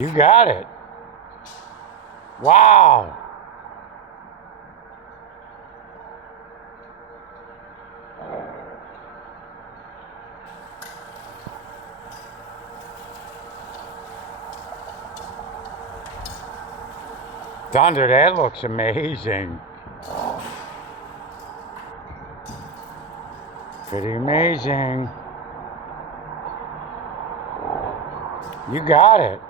You got it. Wow. Thunder, that looks amazing. Pretty amazing. You got it.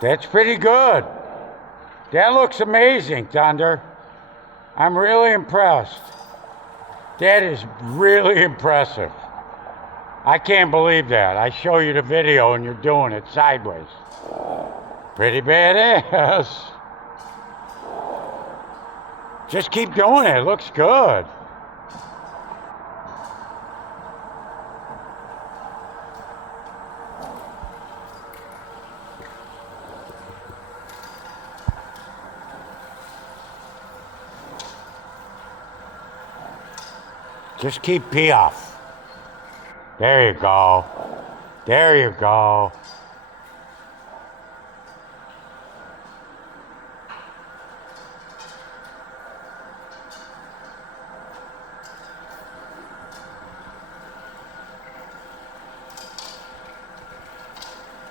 That's pretty good. That looks amazing, Thunder. I'm really impressed. That is really impressive. I can't believe that. I show you the video and you're doing it sideways. Pretty badass. Just keep doing it. It looks good. Just keep Piaffe. There you go. There you go.